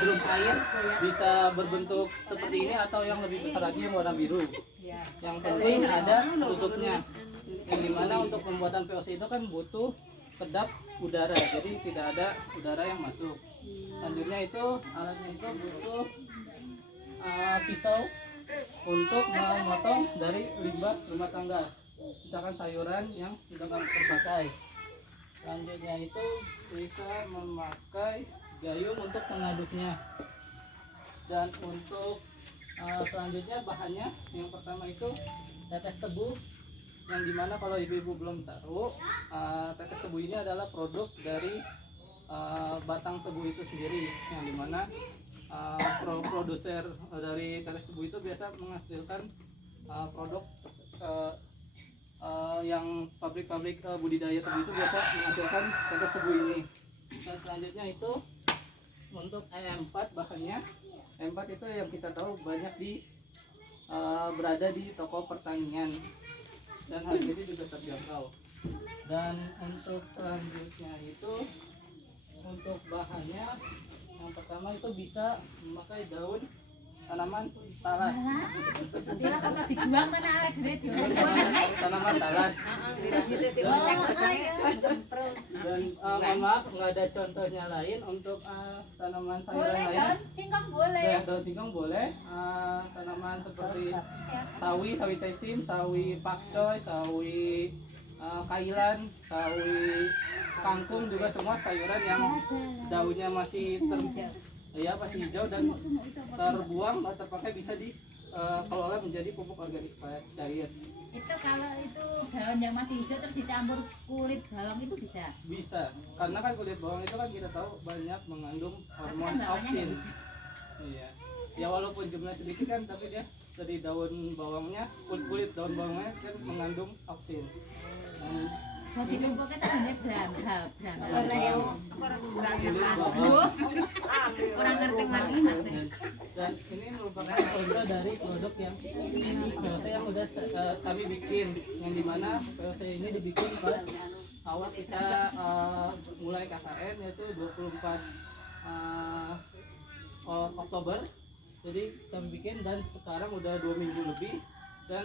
drum air bisa berbentuk seperti ini atau yang lebih besar lagi yang warna biru. Yang penting ada tutupnya. Yang dimana untuk pembuatan VOC itu kan butuh kedap udara, jadi tidak ada udara yang masuk. Selanjutnya itu alatnya itu butuh pisau untuk memotong dari limbah rumah tangga, misalkan sayuran yang sudah terpakai. Selanjutnya itu bisa memakai gayung untuk mengaduknya. Dan untuk selanjutnya bahannya yang pertama itu tetes tebu, yang dimana kalau ibu-ibu belum tahu, tetes tebu ini adalah produk dari batang tebu itu sendiri, yang dimana produser dari tetes tebu itu biasa menghasilkan produk yang pabrik-pabrik budidaya tebu itu biasa menghasilkan tetes tebu ini. Dan selanjutnya itu untuk E4 bahannya. E4 itu yang kita tahu banyak berada di toko pertanian dan harganya juga terjangkau. Dan untuk selanjutnya itu untuk bahannya yang pertama itu bisa memakai daun tanaman talas. Tanaman talas. Dan mohon maaf nggak ada contohnya lain untuk tanaman sayuran lain. Daun singkong boleh. Daun singkong boleh. Tanaman seperti sawi caisim, sawi pakcoy, sawi kailan, sawi kangkung juga semua sayuran yang daunnya masih masih hijau dan terbuang atau terpakai bisa dikelola menjadi pupuk organik cair. Itu kalau itu daun yang masih hijau terus dicampur kulit bawang itu bisa? Bisa, karena kan kulit bawang itu kan kita tahu banyak mengandung hormon auksin. Iya. Ya walaupun jumlahnya sedikit kan, tapi dia dari daun bawangnya, kulit daun bawangnya kan mengandung auksin. Jadi pupuknya sebenarnya berapa? Kurang ngerti mana. Dan ini merupakan contoh dari produk yang VOC yang udah kami bikin, yang dimana VOC ini dibikin pas awal kita mulai KKN, yaitu 24 Oktober. Jadi kami bikin dan sekarang udah 2 minggu lebih dan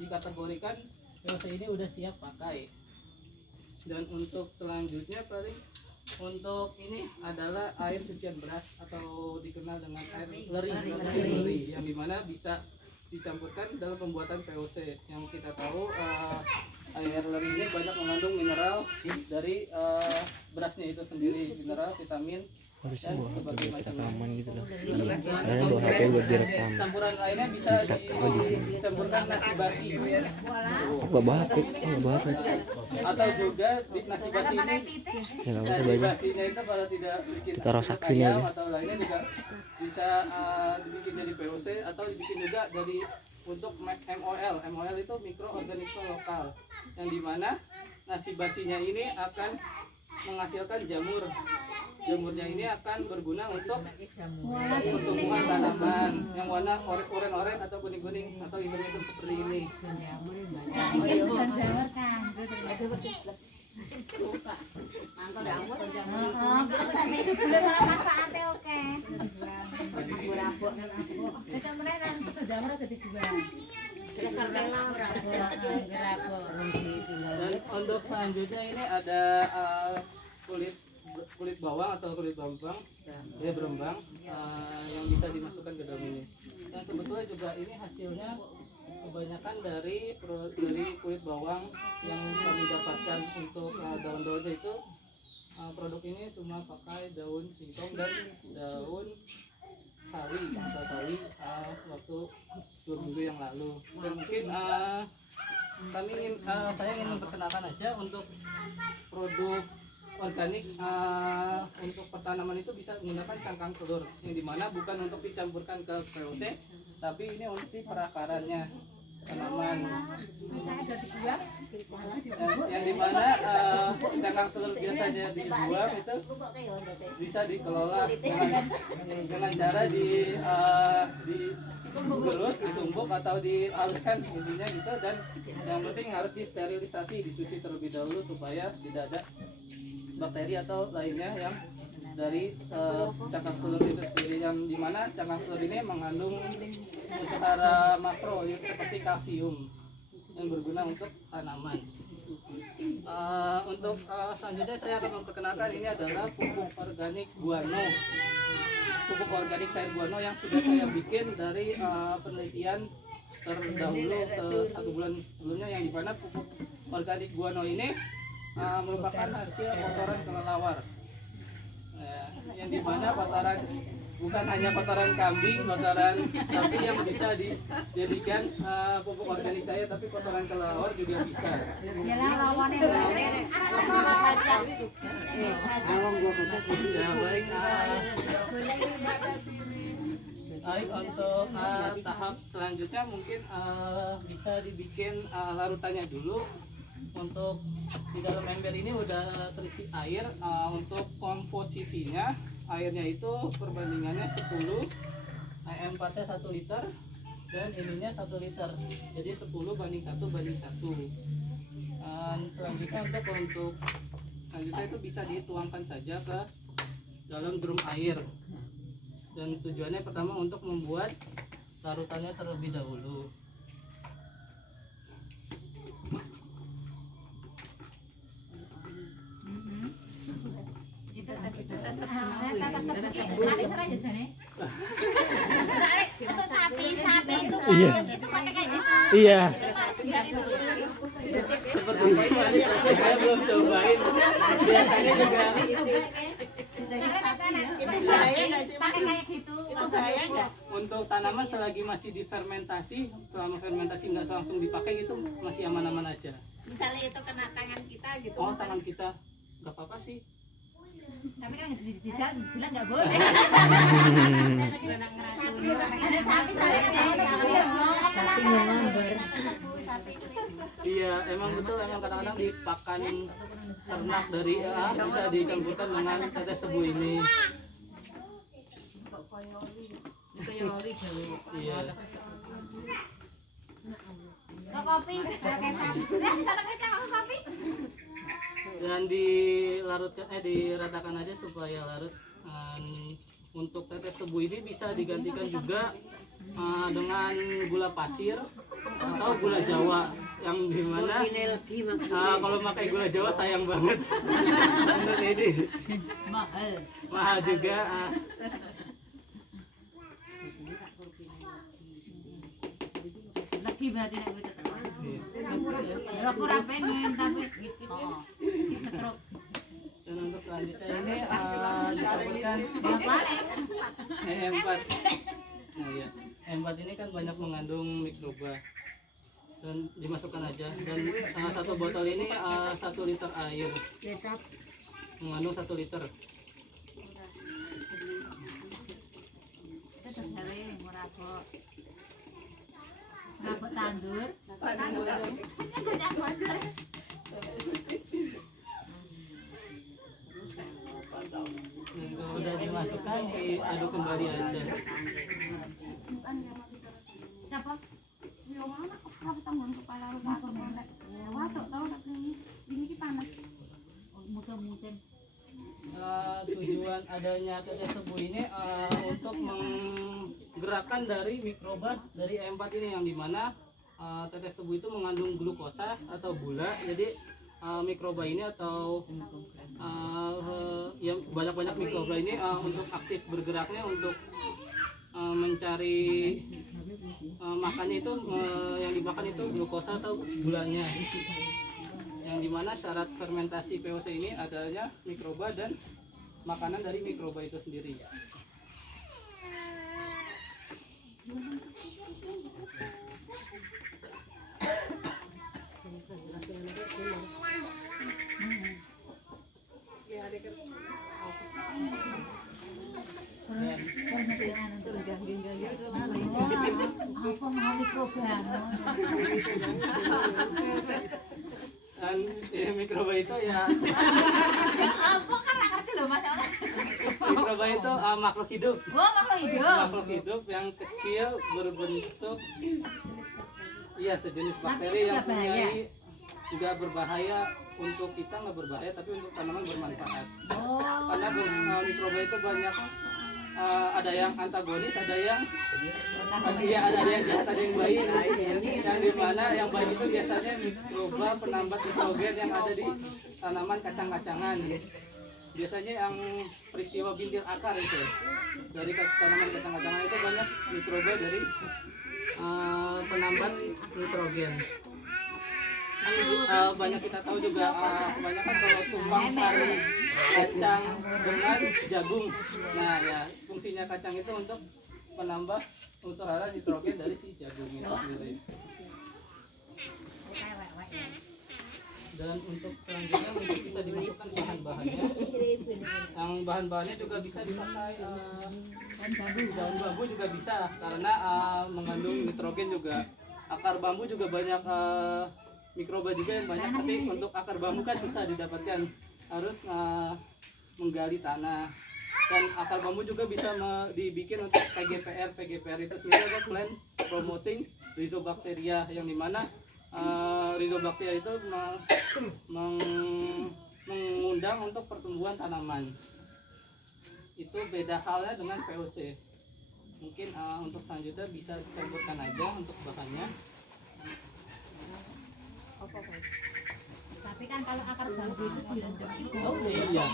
dikategorikan VOC ini udah siap pakai. Dan untuk selanjutnya paling untuk ini adalah air cucian beras atau dikenal dengan air leri, yang dimana bisa dicampurkan dalam pembuatan VOC. Yang kita tahu air leri ini banyak mengandung mineral dari berasnya itu sendiri, mineral, vitamin, dan berbagai macam gitu loh. Saya bawa HP buat direkam. Campuran lainnya bisa dicampurkan nasi basi. Gak bawa HP, Atau juga di nasi basi ini, ya nggak usah nasi banyak. basinya itu kalau tidak bikin Taruh saksinya ayam aja. atau lainnya juga bisa dibikin jadi VOC atau dibikin juga dari untuk MOL itu mikroorganisme lokal, yang dimana nasi basinya ini akan menghasilkan jamurnya ini akan berguna untuk pertumbuhan tanaman yang warna oranye atau kuning atau hitam seperti ini. Ini bukan jamur kan? Itu boleh malah manfaatnya oke. Kemudian kan jamur ada dijual. Dan untuk selanjutnya ini ada kulit bawang atau kulit berembang, yang bisa dimasukkan ke dalam ini. Dan sebetulnya juga ini hasilnya kebanyakan dari kulit bawang yang kami dapatkan untuk daun-daunnya itu. Produk ini cuma pakai daun singkong dan daun sawi waktu 2 minggu yang lalu. Dan mungkin saya ingin memperkenalkan aja untuk produk organik untuk pertanaman itu bisa menggunakan cangkang telur, yang dimana bukan untuk dicampurkan ke VOC, tapi ini untuk di perakarannya tanaman. Yang dimana cangkang telur biasanya dibuang itu bisa dikelola dengan cara digelus, ditumbuk atau dihaluskan intinya gitu. Dan yang penting harus disterilisasi, dicuci terlebih dahulu supaya tidak ada bakteri atau lainnya yang dari cangkang telur itu yang dimana cangkang telur ini mengandung secara makro seperti kalsium yang berguna untuk tanaman. Untuk selanjutnya saya akan memperkenalkan ini adalah pupuk organik guano. Pupuk organik cair guano yang sudah saya bikin dari penelitian terdahulu 1 bulan sebelumnya, yang dimana pupuk organik guano ini merupakan hasil kotoran kelelawar. Yang dimana kotoran bukan hanya kotoran kambing, kotoran sapi yang bisa dijadikan pupuk organik cair, tapi kotoran kelelawar juga bisa. Yalah lawannya Ya, baik untuk tahap selanjutnya mungkin bisa dibikin larutannya dulu. Untuk di dalam ember ini udah terisi air. Untuk komposisinya airnya itu perbandingannya 10, M4 nya 1 liter dan ininya 1 liter, jadi 10 banding 1 banding 1. Selanjutnya untuk selanjutnya itu bisa dituangkan saja ke dalam drum air, dan tujuannya pertama untuk membuat larutannya terlebih dahulu. untuk sapi itu Iya. itu pakai kayak gitu. Iya. Seperti itu, saya belum cobain. Biasanya juga Itu bahaya nggak sih, Mas? Pakai kayak gitu. Itu bahaya nggak? untuk tanaman selagi masih difermentasi, selama fermentasi nggak langsung dipakai itu masih aman-aman aja. Misalnya itu kena tangan kita gitu. Oh, tangan kita nggak apa-apa sih. Tapi kan jilat nggak boleh. Ada sapi Iya, emang betul, emang kadang-kadang di pakan ternak dari bisa dicampurkan dengan tetes tebu ini. Iya. kopi. Pakai sapi. Kalau kecap aku kopi. Dan dilarutkan diratakan aja supaya larut. Untuk tetes tebu ini bisa digantikan juga dengan gula pasir atau gula Jawa, yang dimana kalau pakai gula Jawa sayang banget. Untuk ini mahal juga. Lagi berarti nek wis tetep. Ya aku ora pengen tapi stroke. Dan untuk selanjutnya ini disebutkan E4. Nah ya, E4 ini kan banyak mengandung mikroba, dan dimasukkan aja. Dan satu botol ini 1 liter air, mengandung 1 liter. Rambut tandur. Kalau udah dimasukkan, diaduk kembali aja. Siapa? Yo mana kok rambut tanggung kepala rumah kok nek. Watuk tau nek ini ki panas. Musim-musim. Tujuan adanya tetes tebu ini untuk menggerakkan dari mikroba dari E4 ini, yang dimana tetes tebu itu mengandung glukosa atau gula. Jadi mikroba ini atau yang banyak-banyak mikroba ini untuk aktif bergeraknya untuk mencari makannya itu yang dimakan itu glukosa atau gulanya, yang dimana syarat fermentasi POC ini adanya mikroba dan makanan dari mikroba itu sendiri. Apa mau mikroba? Dan mikroba itu ya Apa kan nggak ngerti loh Mas. mikroba itu makhluk hidup. Oh, makhluk hidup. Makhluk hidup yang kecil berbentuk sejenis bakteri yang punya juga berbahaya. Untuk kita nggak berbahaya, tapi untuk tanaman bermanfaat. Oh. Karena mikroba itu banyak ada ada yang antagonis, ada yang ada yang jahat, ada yang baik. Yang dimana yang baik itu biasanya mikroba penambat nitrogen yang ada di tanaman kacang-kacangan. Biasanya yang peristiwa bintil akar itu dari tanaman kacang-kacangan itu banyak mikroba dari penambat nitrogen. Banyak kita tahu juga kebanyakan kalau tumpang sari kacang dengan jagung. Nah ya fungsinya kacang itu untuk menambah unsur hara nitrogen dari si jagung itu sendiri. Dan untuk selanjutnya mungkin bisa dimasukkan bahan-bahannya. Yang bahan-bahannya juga bisa dipakai daun bambu juga bisa karena mengandung nitrogen juga. Akar bambu juga banyak mikroba juga yang banyak, tapi untuk akar bambu kan susah didapatkan, harus menggali tanah. Dan akar bambu juga bisa dibikin untuk PGPR. PGPR itu sendiri adalah plant promoting rhizobacteria, yang dimana rhizobacteria itu mengundang untuk pertumbuhan tanaman. Itu beda halnya dengan POC. Mungkin untuk selanjutnya bisa campurkan aja untuk bahannya. Tapi kan kalau akar bambu itu direndam itu. Oh iya.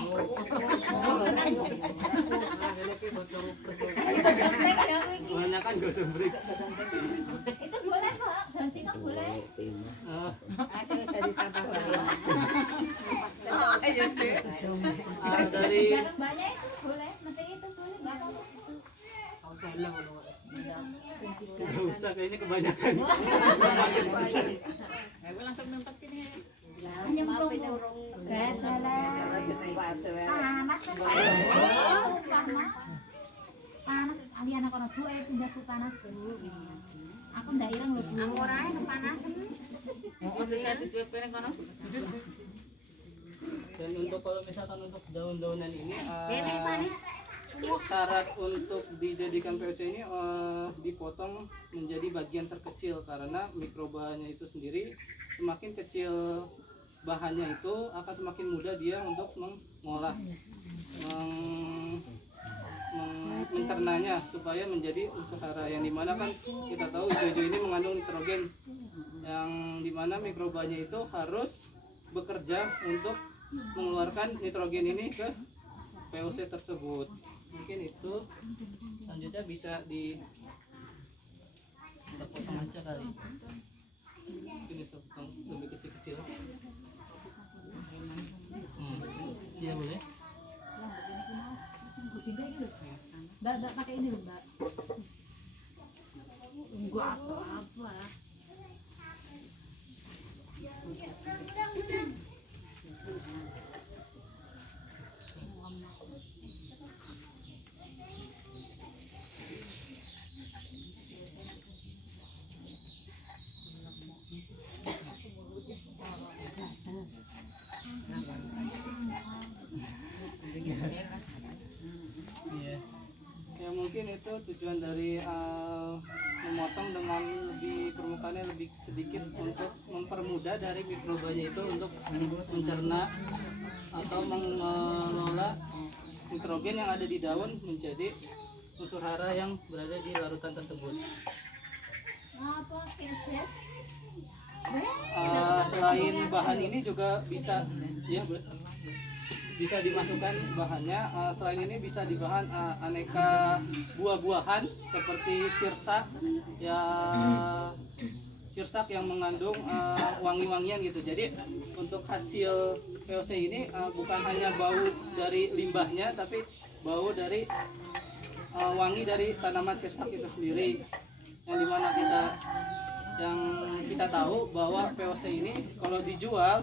Banyak kan gosong break. Itu boleh kok, daun singkong boleh. Dari Yang mbaknya itu boleh, mesti itu boleh nggak apa-apa. nggak usah, kayaknya kebanyakan. Langsung nempas gini. Nyemplung panas panas alian aku nabu pindah ke panas dulu. Aku ndak ireng lho Bu. Aku ora kepanasan. Dan untuk kalau misalkan untuk daun-daunan ini syarat untuk dijadikan POC ini dipotong menjadi bagian terkecil, karena mikrobanya itu sendiri semakin kecil bahannya itu akan semakin mudah dia untuk mengolah, mencernanya supaya menjadi unsur hara, yang dimana kan kita tahu hijau-hijau ini mengandung nitrogen, yang dimana mikrobanya itu harus bekerja untuk mengeluarkan nitrogen ini ke POC tersebut. Mungkin itu selanjutnya bisa kita potong aja kali. Mungkin bisa potong lebih kecil-kecil. Iya boleh. Mbak pakai ini loh Mbak. Enggak apa-apa. Iya. Ya mungkin itu tujuan dari memotong dengan lebih permukaannya lebih sedikit untuk mempermudah dari mikrobanya itu untuk mencerna atau mengelola nitrogen yang ada di daun menjadi unsur hara yang berada di larutan tersebut. Apa sketches? Selain bahan ini juga bisa ya bisa dimasukkan bahannya. Selain ini bisa di bahan aneka buah-buahan seperti sirsak ya, sirsak yang mengandung wangi-wangian gitu. Jadi untuk hasil POC ini bukan hanya bau dari limbahnya, tapi bau dari wangi dari tanaman sirsak itu sendiri, yang dimana kita tahu bahwa POC ini kalau dijual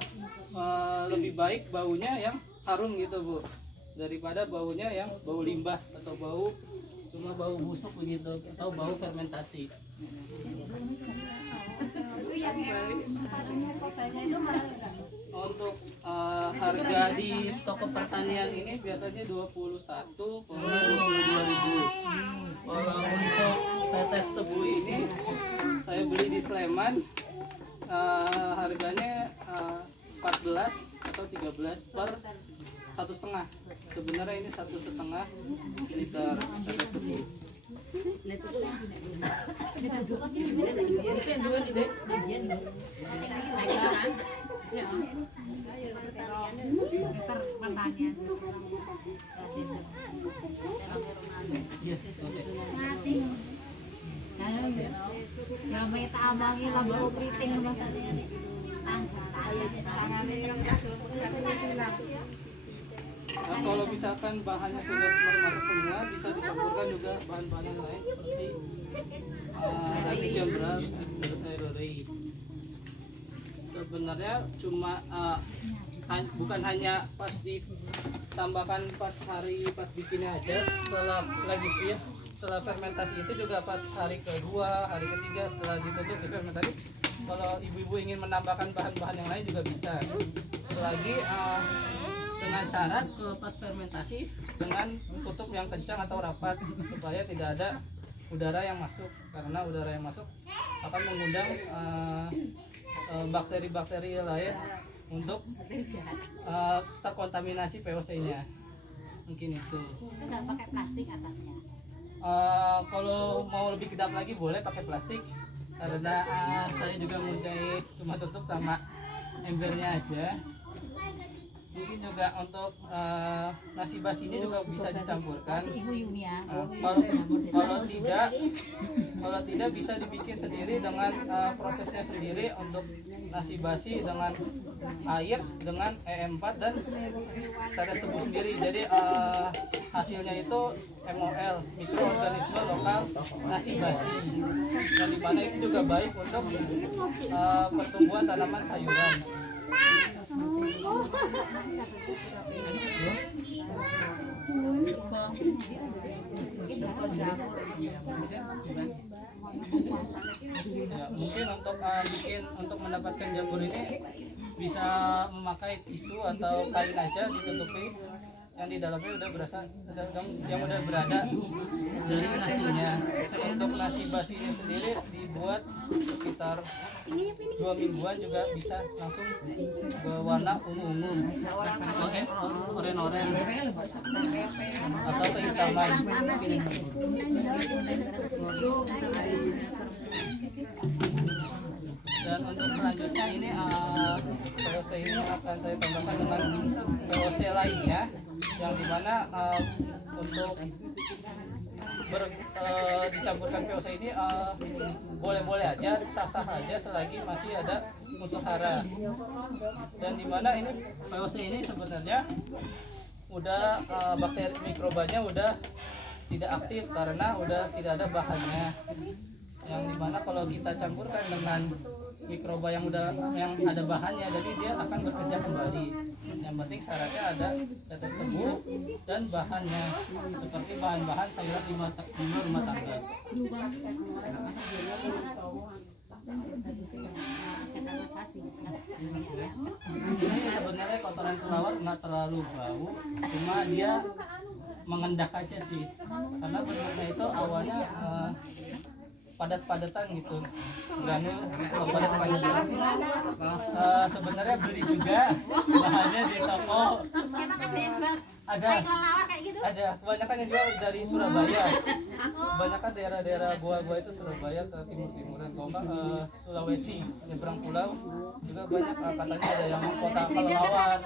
lebih baik baunya yang harum gitu Bu, daripada baunya yang bau limbah atau cuma bau busuk begitu atau bau fermentasi. Untuk harga di toko pertanian ini biasanya 21,22.000. Kalau untuk tetes tebu ini saya beli di Sleman, harganya 14 atau 13 per 1,5. Sebenarnya ini 1,5 liter tetes tebu. Bisa yang dua di sini. Meter matanya. Yes, oke. Ya may tamangi lang baru keriting mas. Nah, kalau misalkan bahannya sudah merata semua, bisa dicampurkan juga bahan-bahan yang lain seperti ragi jambral, aerorei. Sebenarnya cuma bukan hanya pas ditambahkan pas bikinnya aja, setelah lagi ya, setelah fermentasi itu juga pas hari kedua, hari ketiga setelah ditutup difermentasi. Kalau ibu-ibu ingin menambahkan bahan-bahan yang lain juga bisa. Selagi dengan syarat pas fermentasi dengan tutup yang kencang atau rapat supaya tidak ada udara yang masuk, karena udara yang masuk akan mengundang bakteri-bakteri lain untuk terkontaminasi VOC-nya. Mungkin itu. Itu nggak pakai plastik atasnya. Kalau mau lebih kedap lagi boleh pakai plastik, karena saya juga mempunyai cuma tutup sama embernya aja. Mungkin juga untuk nasi basinya juga bisa dicampurkan. Ibu Yumi ya. Kalau tidak bisa dibikin sendiri dengan prosesnya sendiri untuk nasi basi dengan air dengan E4 dan tetes tebu sendiri. Jadi hasilnya itu MOL, mikroorganisme lokal nasi basi. Dan di mana itu juga baik untuk pertumbuhan tanaman sayuran. Ya, mungkin untuk mendapatkan jamur ini bisa memakai tisu atau kain aja ditutupi yang di dalamnya udah berasa yang udah berada dari nasinya. Untuk nasi basinya sendiri dibuat sekitar 2 mingguan juga bisa langsung berwarna ungu-ungu, oren-oren atau kehitaman. Dan untuk selanjutnya ini POC ini akan saya tambahkan dengan POC lainnya, yang dimana untuk dicampurkan POC ini boleh-boleh aja, sah-sah aja selagi masih ada unsur hara. Dan dimana ini POC ini sebenarnya udah bakteri mikrobanya udah tidak aktif karena udah tidak ada bahannya. Yang dimana kalau kita campurkan dengan mikroba yang ada bahannya, jadi dia akan bekerja kembali. Yang penting syaratnya ada tetes tebu dan bahannya, seperti bahan-bahan sayuran di rumah tangga. Ini sebenarnya kotoran kelawar nggak terlalu bau, cuma dia mengendak aja sih, karena bentuknya itu awalnya padat-padatan gitu, granul padat-padatan. Sebenarnya beli juga bahannya di toko. Emang ada yang jual Ada, kelelawar kayak gitu? ada. Kebanyakan yang jual dari Surabaya. Kebanyakan daerah-daerah gua itu Surabaya ke timur-timuran. Kalau enggak Sulawesi, nyebrang pulau juga banyak. Katanya ada yang kota kelelawar.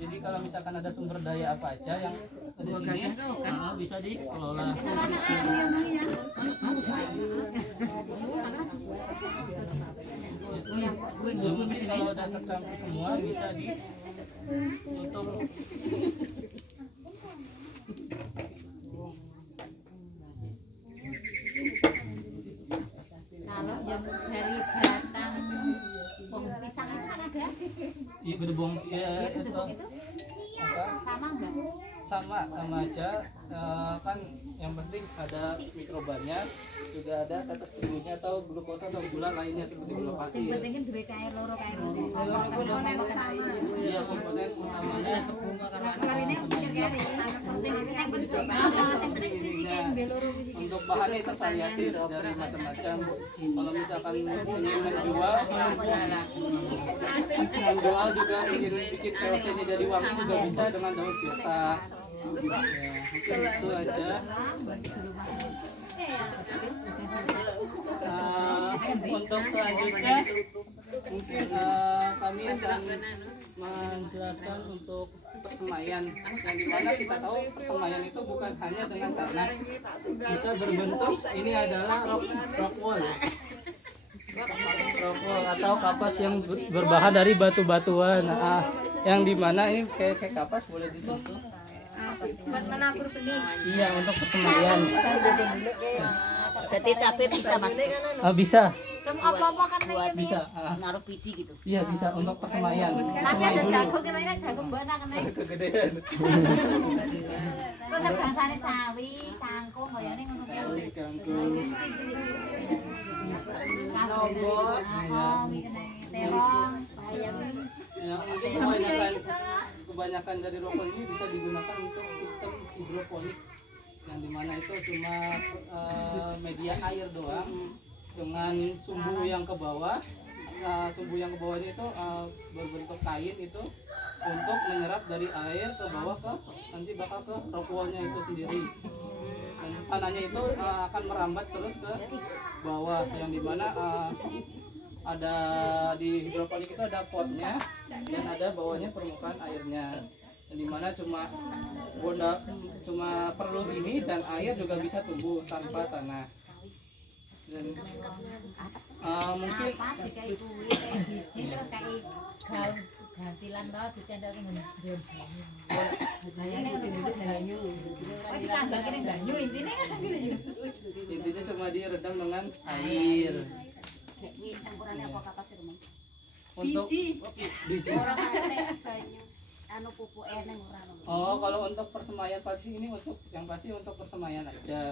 Jadi kalau misalkan ada sumber daya apa aja yang di sini bisa dikelola. Ya, mungkin kalau udah tercampur semua bisa ditutup. Kalau jamur dari batang pohon pisang itu kan ada? Iya, gedebong ya Itu itu apa? sama enggak? Sama aja. Kan yang penting ada mikrobanya, juga ada tetes tebunya atau glukosa atau gula lainnya seperti gula pasir. Yang penting kan duwe kae loro kae loro. Komponen utama. Iya, komponen utamanya Kali ini pikir kare sing penting sing penting sisi kae loro sisi. untuk bahannya itu variatif dari macam-macam. Kalau misalkan ingin menjual juga ingin bikin POC ini jadi wangi juga bisa dengan daun sirsa mungkin itu aja. Untuk selanjutnya mungkin kami akan menjelaskan untuk persemaian, yang dimana kita tahu persemaian itu bukan hanya dengan tanah, bisa berbentuk ini adalah rock wall atau kapas yang berbahan dari batu-batuan. Yang dimana ini kayak kapas boleh disentuh. Buat menabur benih. Iya, untuk persemaian. Berarti cabai bisa mas? Bisa. Semua apa-apa kan Buat Bisa. naruh biji gitu. Iya, bisa untuk persemaian. tapi ada jagung kita ini jagung buana kan ini. Kegedean. Terus bangsane sawi, kangkung koyone ngono kuwi. Kangkung. Lombok, terong, bayam. Ya, mungkin kebanyakan dari rokok ini bisa digunakan untuk sistem hidroponik, yang dimana itu cuma media air doang dengan sumbu yang ke bawah. Sumbu yang ke bawahnya itu berbentuk kain itu untuk menyerap dari air ke bawah ke nanti bakal ke rokwolnya itu sendiri. Dan tanahnya itu akan merambat terus ke bawah, yang dimana ada di hidroponik itu ada potnya dan ada bawahnya permukaan airnya, yang dimana cuma perlu ini dan air juga bisa tumbuh tanpa tanah. Dan mungkin kayak kuwi kayak biji terus kayak gaun gantilan to dicendol ning nggon. Bayane untuk banyu. Oh ditambah kene banyu intine kan gitu. intinya cuma diredam dengan air Ini campurannya apa kapas itu mas? untuk biji. Anu pupuk eneng orang. Oh, kalau untuk persemaian pasti ini yang pasti untuk persemaian aja.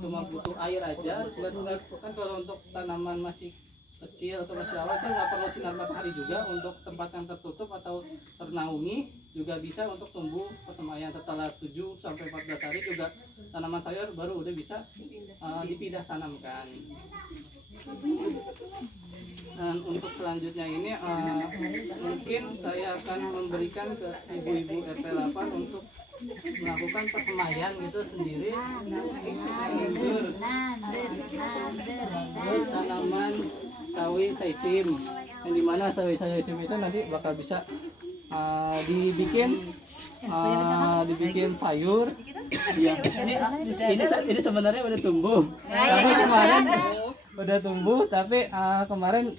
Cuma butuh air aja. Kan kalau untuk tanaman masih kecil atau masih awal itu nggak perlu sinar matahari juga. Untuk tempat yang tertutup atau ternaungi juga bisa untuk tumbuh persemaian. Setelah 7 sampai 14 hari juga tanaman sayur baru udah bisa dipindah tanamkan. Dan untuk selanjutnya ini mungkin saya akan memberikan ke ibu-ibu RT 8 untuk melakukan persemaian itu sendiri. Tanaman sawi saisim, yang dimana sawi saisim itu nanti bakal bisa dibikin sayur. Ya, ini sebenarnya udah tumbuh. Tapi kemarin udah tumbuh, tapi kemarin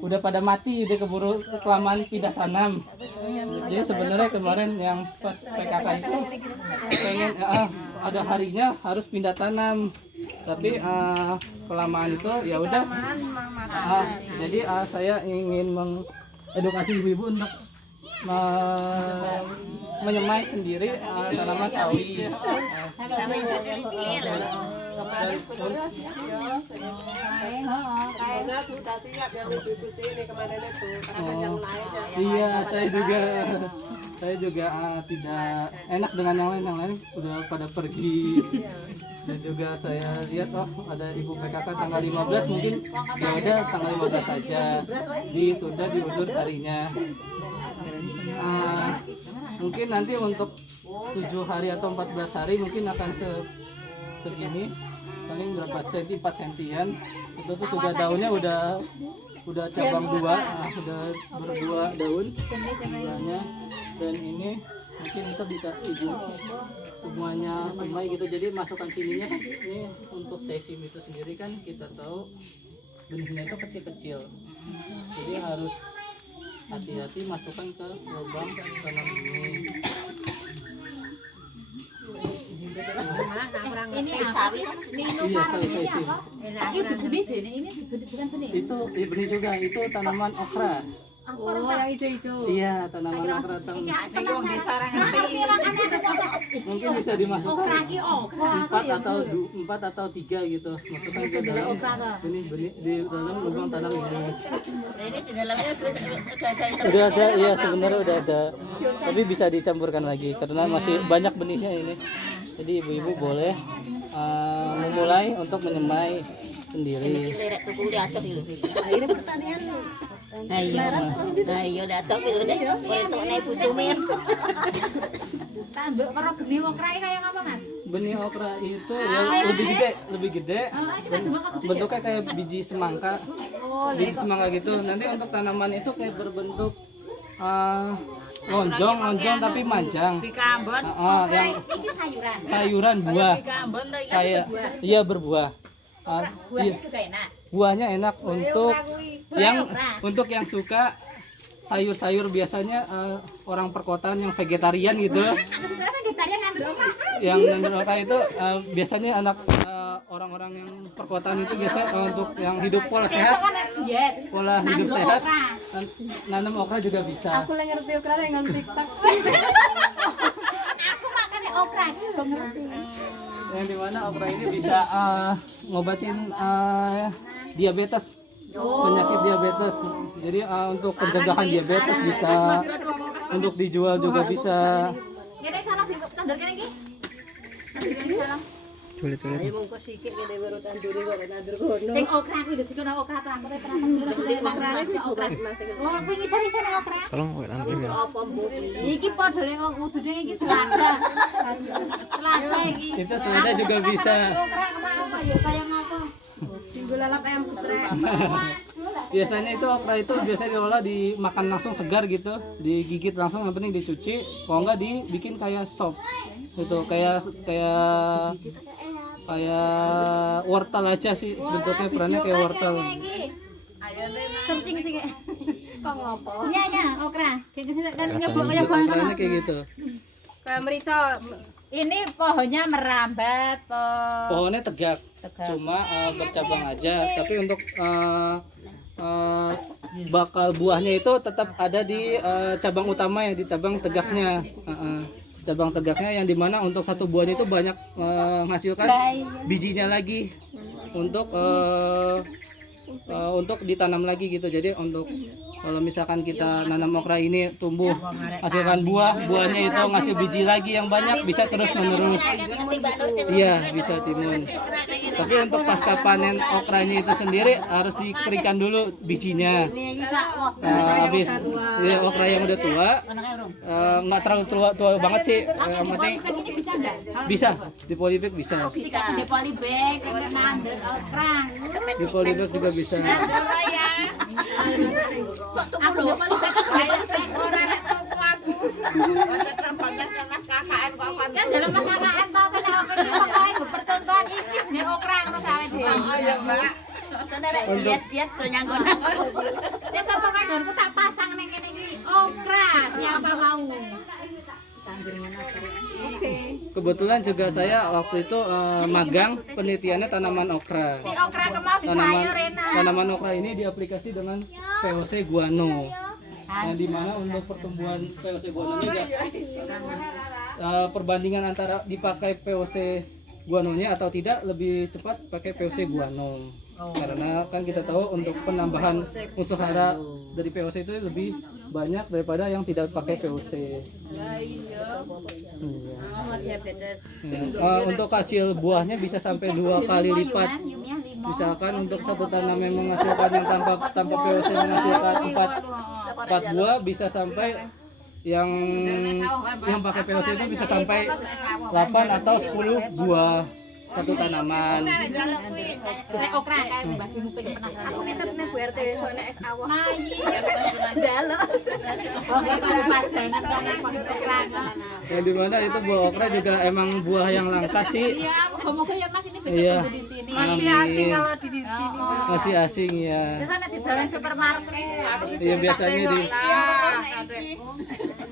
udah pada mati, udah keburu kelamaan pindah tanam. Jadi sebenarnya kemarin yang pas PKK itu pengen ada harinya harus pindah tanam, tapi kelamaan itu ya udah. Jadi saya ingin mengedukasi ibu-ibu untuk menyemai sendiri tanaman sawi. Iya, saya juga tidak enak dengan yang lain udah pada pergi. Dan juga saya lihat ada ibu PKK tanggal 15, mungkin ya udah tanggal 15 saja ditunda, diundur harinya. Mungkin nanti untuk 7 hari atau 14 hari mungkin akan segini, paling berapa senti, 4 sentian. Itu tuh sudah daunnya udah cabang 2, sudah berbuah daun buahnya. Dan ini mungkin kita bisa ibu semuanya semai gitu. Jadi masukkan sininya kan ini untuk sesim itu sendiri kan kita tahu benihnya itu kecil-kecil. Jadi harus hati-hati masukkan ke lubang tanam ini. Ini sawi. Iya, sawi apa? Itu benih jadi ini bukan benih. Itu benih juga, itu tanaman okra. Oh, yang hijau-hijau. Iya, tanaman okra. Mungkin bisa dimasukkan 4 atau 3 gitu. Masukkan ke dalam benih di dalam lubang tanam ini. Ini di dalamnya Udah ada, iya sebenarnya udah ada. Tapi bisa dicampurkan lagi karena masih banyak benihnya ini. Jadi ibu-ibu boleh memulai untuk menyemai sendiri. Lerek tuku diatok lho. Akhirnya pertanian. Ayo datok lho deh. Ora entuk nek Bu Sumir. Tambah karo geni okra kayak apa Mas? Benih okra itu ya lebih gede. Bentuknya kayak biji semangka. Biji semangka gitu. Nanti untuk tanaman itu kayak berbentuk lonjong tapi manjang. Yang Iki sayuran. sayuran buah. Kayak iya berbuah. Buahnya juga enak. Buahnya enak untuk yang suka sayur-sayur biasanya orang perkotaan yang vegetarian gitu. Sesuai vegetarian ambil okra. Yang okra itu biasanya anak orang-orang yang perkotaan itu biasa untuk yang hidup pola sehat. Pola hidup sehat. Nanam okra juga bisa. Aku lagi ngerti okra dengan TikTok. Aku makan okra iki lho ngerti. Yang dimana okra ini bisa ngobatin diabetes, penyakit diabetes. Jadi untuk pencegahan diabetes bisa, untuk dijual juga bisa. Ya deh salah ditandur kene iki. Tandur kene salah. Sulit. Sing okra kuwi lho sikone okra ta, aku terang okra. Oh, kuwi ngisor-ngisor nang okra. Tolong pakai tangan kiri ya. Iki padha wong udune iki selada. Selada iki. Itu selada juga bisa. Okra apa ya kaya ngapa? Tinggal lalap ayam geprek. Biasanya itu okra itu biasanya diolah dimakan langsung segar gitu, digigit langsung, yang penting dicuci, kalau enggak dibikin kayak sop. Itu kayak wortel aja sih bentuknya, perannya kayak wortel. Searching sih kayak. Kok ngopo? Iya, okra. Kan Perannya kayak gitu. Kayak merica. ini pohonnya merambat, Pohonnya tegak. Cuma bercabang aja. Tapi untuk bakal buahnya itu tetap ada di cabang utama ya, di cabang tegaknya. Cabang tegaknya yang dimana untuk satu buahnya itu banyak menghasilkan bijinya lagi untuk ditanam lagi gitu. Jadi untuk kalau misalkan kita nanam okra ini tumbuh hasilkan buahnya itu ngasih biji lagi yang banyak, bisa terus menerus. Iya, bisa timun. Tapi untuk pasca panen okranya itu sendiri harus dikeringkan dulu bijinya. Habis ya, okra yang udah tua, nggak terlalu tua banget sih. Yang penting bisa enggak? bisa di polybag bisa. Bisa di polybag sampai nandur okra. Di polybag juga bisa. Aku di polybag Ora nek tuku aku. kan dalam KKN tau kan aku iki pokoke percontohan iki nek okra ngono sawe dhewe. Iya, Mbak. Saudara diet terus nyanggon. Wis apa kae nggonku tak pasang ning kene iki okra siapa mau. Kebetulan juga saya waktu itu magang penelitiannya tanaman okra. Si okra kemau disayur enak. Tanaman okra ini diaplikasi dengan POC guano. Yang dimana untuk pertumbuhan POC guano juga perbandingan antara dipakai POC guanonya atau tidak lebih cepat pakai POC guano. Karena kan kita tahu untuk penambahan unsur hara dari POC itu lebih banyak daripada yang tidak pakai POC. Diabetes. Untuk hasil buahnya bisa sampai 2 kali lipat. Misalkan untuk satu tanam yang menghasilkan yang tanpa POC menghasilkan 4 buah, bisa sampai yang pakai POC itu bisa sampai 8 atau 10 buah satu tanaman. Nek okra kae Mbah Bimu pengen pernah. Aku nitip nih Bu RT soalnya es awah. Mayi. Jaluk. Oke, kalau pajangan kalian okra. Yang dimana itu buah okra juga emang buah yang langka sih. Iya, moga-moga ya Mas ini besok Iya. tumbuh di sini. Masih asing kalau di sini. Masih asing ya. Biasanya di dalam supermarket. Iya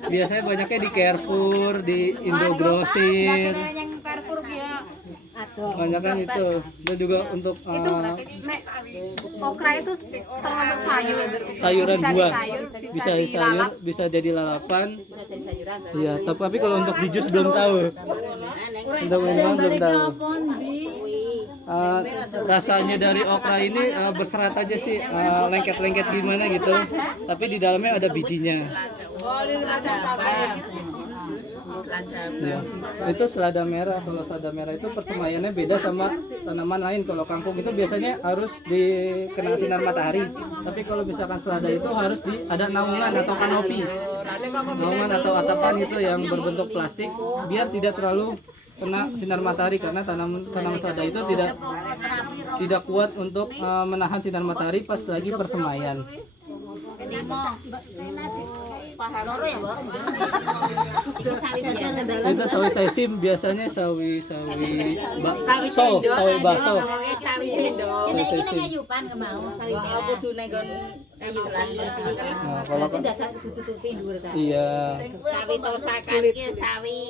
biasanya banyaknya di Carrefour, di Indogrosir. Yang Carrefour ya. Banyak kan itu. Dan juga untuk Nek okra itu termasuk sayur. sayuran Bisa buah. disayur, Bisa dilalap. sayur, bisa jadi lalapan. Iya, tapi kalau untuk di jus belum tahu. Untuk minuman belum tahu. Rasanya dari okra ini berserat aja sih, lengket-lengket gimana gitu. Tapi di dalamnya ada bijinya. Ya. Itu selada merah. Kalau selada merah itu persemaiannya beda sama tanaman lain. Kalau kangkung itu biasanya harus dikena sinar matahari. Tapi kalau misalkan selada itu harus ada naungan atau kanopi. Naungan atau atapan itu yang berbentuk plastik biar tidak terlalu kena sinar matahari, karena tanaman selada itu tidak kuat untuk menahan sinar matahari pas lagi persemaian. Pahaloro ya, Mbak. Itu sawi caisim, biasanya sawi bakso, sawi bakso. Sawi sendok. Ini ngayupan mau sawi merah. Kudune nggon selanda sini. Nah, kalau Itu dadak ditutupi dhuwur kan. iya, Sawi tosakan ki sawi.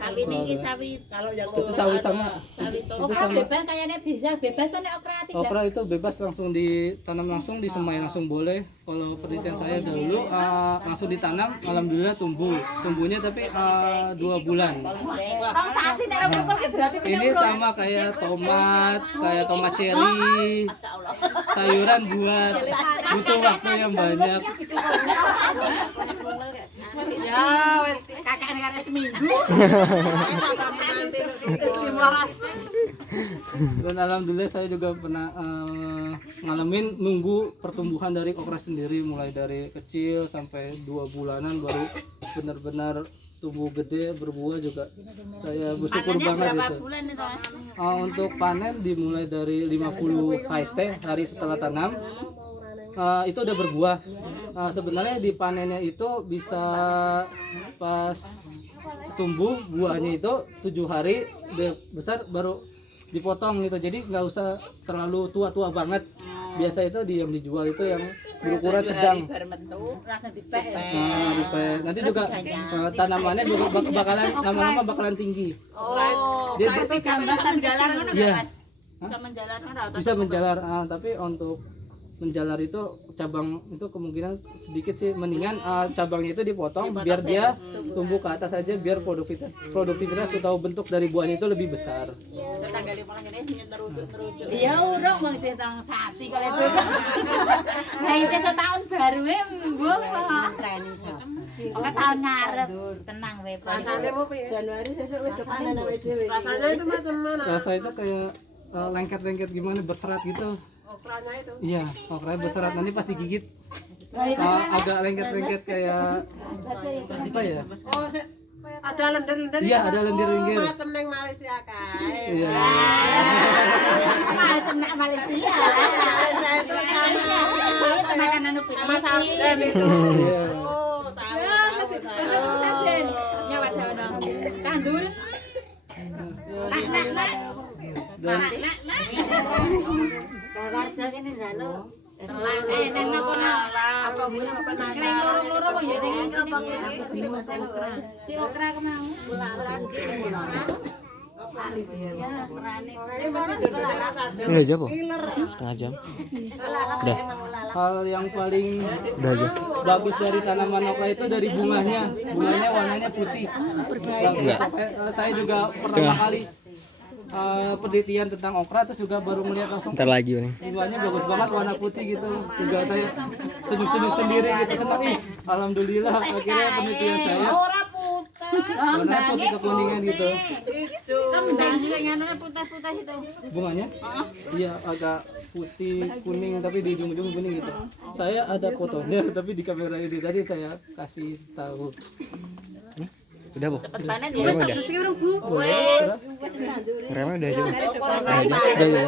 Sawi niki sawi kalau jago. itu sawi sama. Sawi Itu Okra sama. bebas kayaknya bisa bebas kan nek okra tidak. Okra itu bebas langsung ditanam langsung, disemai langsung boleh. Kalau penelitian saya dahulu langsung ditanam, alhamdulillah tumbuhnya tapi 2 bulan. Rong sasi nek rong pukul ki berarti Ini sama kayak tomat cherry, sayuran butuh waktu yang banyak. Ya wis kakak seminggu. Dan alhamdulillah saya juga pernah ngalamin nunggu pertumbuhan dari okra sendiri, mulai dari kecil sampai 2 bulanan baru benar-benar tumbuh gede berbuah juga. Saya bersyukur banget itu. Bulan itu. Untuk panen dimulai dari 50 HST hari setelah tanam. Itu udah berbuah. Sebenarnya di panennya itu bisa pas tumbuh buahnya itu 7 hari udah besar baru dipotong gitu. Jadi nggak usah terlalu tua-tua banget. Biasa itu yang dijual itu yang berukuran sedang. langsung dipek ya. Nah, dipek. Nanti juga tanamannya bakalan lama-lama bakalan tinggi. Oh, Dia saya gambar menjalar ngono Iya. ya, Mas. Bisa menjalar ora atau Bisa menjalar, tapi untuk menjalar itu cabang itu kemungkinan sedikit sih, mendingan cabangnya itu dipotong biar dia tumbuh ke atas aja, biar produktivitas atau bentuk dari buahnya itu lebih besar. saya tanggal 5 ngene sing nerujuk. Ya urung wong sih tang sasi kali bebas. Lah isih setahun baru e mbuh. Oke tahun ngarep tenang we. Januari sesuk wis panen awake dhewe. Rasanya itu macam mana? Rasa itu kayak lengket-lengket gimana, berserat gitu. Okranya itu. Iya, okranya berserat, nanti pas digigit Lah itu agak lengket-lengket kayak apa ya? Oh, ada lendir-lendir. Iya, ada lendir-lendir. Oh, macam neng Malaysia kan. Iya. Macam nak Malaysia. Malaysia itu Itu makanan upit. sama sabden itu. Iya. Oh, tahu saya. nyawa daun. Tandur. Dan Warja kene njaluk. Eh, nang kono. Apa boleh apa nang? Ning loro-loro kok ya ning si okra ke mau. Ini udah aja po? Setengah jam. Udah, hal yang paling udah aja. bagus dari tanaman okra itu dari bunganya. Bunganya warnanya putih. Saya juga pertama kali penelitian tentang okra, terus juga baru melihat langsung Ntar lagi nih. bunganya bagus banget, warna putih gitu. Juga saya senyum-senyum sendiri gitu, senang. Alhamdulillah akhirnya penelitian saya Ora putih. warna putih kekuningan gitu. Kembang sing anu putih-putih itu. Bunganya iya agak putih kuning tapi di ujung-ujung kuning gitu. Saya ada fotonya tapi di kamera ini tadi saya kasih tahu. Udah po? Cepet panen ya. Remnya udah? Sing urung Bu. Wes. Remnya udah aja. Udah ya.